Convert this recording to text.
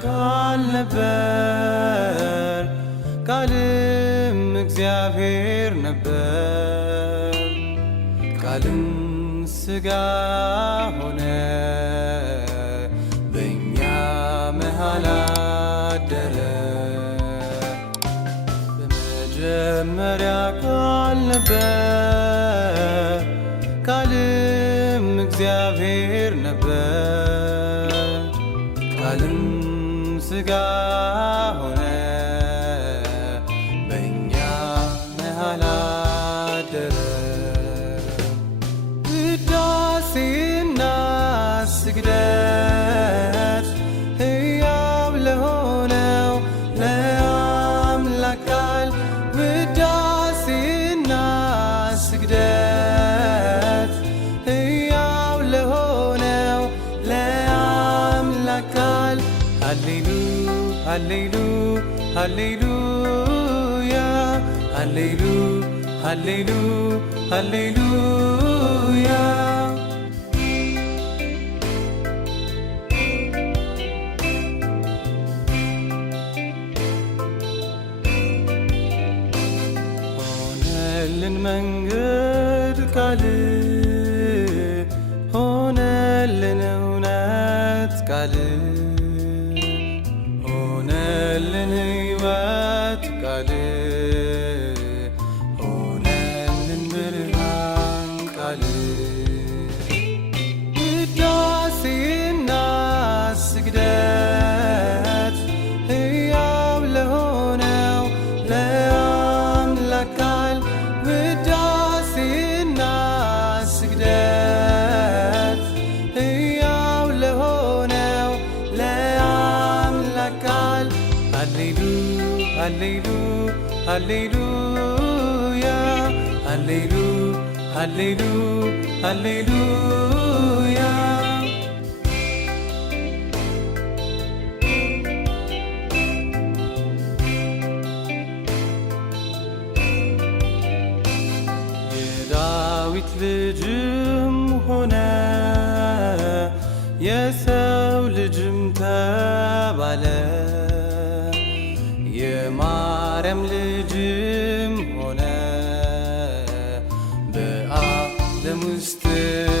ቃል ነበር፣ ቃልም እግዚአብሔር ነበር። ቃልም ሥጋ ሆነ፣ በእኛ መሃል አደረ። በመጀመሪያ ቃል ነበር፣ ቃልም እግዚአብሔር ነበር። ቃልም ሥጋ ሆነ፣ በእኛ መሃል አደረ። ስግደት ሕያው ለሆነው ሃሌሉ ሃሌሉያ ሃሌሉ ሃሌሉ ሃሌሉያ ሆነልን መንገድ ቃል ሆነልን እውነት ቃል ሆነልን ሕይወት ቃል ሆነልን ብርሃን ቃል ሃሌሉ ሃሌሉያ ሃሌሉ ሃሌሉ ሃሌሉያ የዳዊት ልጅም ሆነ የሰው ልጅም ተባለ የማርያም ልጅም ሆነ በዓለም ውስጥም